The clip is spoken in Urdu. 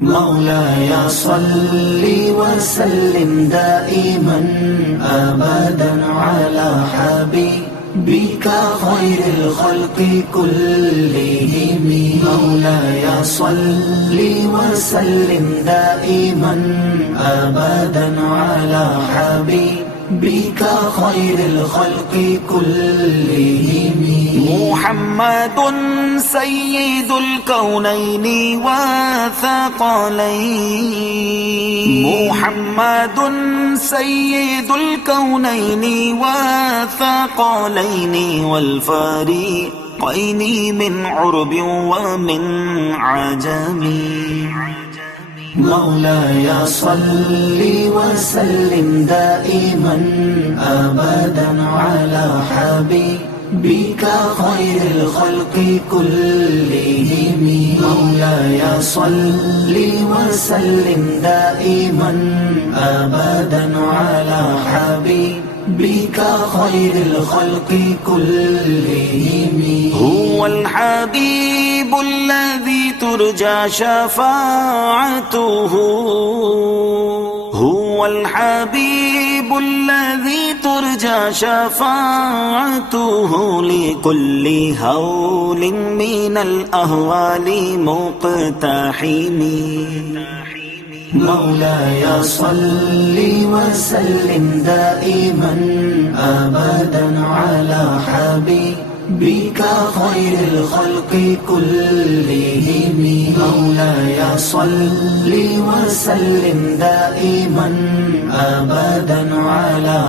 مولاي صل وسلم دائما أبدا على حبيبك خير الخلق كلهم. مولاي صل وسلم دائما أبدا على حبيبك خير الخلق كلهم. محمد سيد الكونين والثقلين. محمد سيد الكونين والثقلين والفريقين من عرب ومن عجم. مولاي صل وسلم دائما أبدا على حبيبك خير الخلق كلهم. مولاي صل وسلم دائما أبدا على حبيبك خير الخلق كلهم. هو الحبيب الذي ترجى شفاعته. هو الحبيب الذي ترجى شفاعته لكل هول من الأهوال مقتحم. مولاي صل وسلم دائما أبدا على حبيبك خير الخلق كلهم. مولاي صل وسلم دائما أبدا على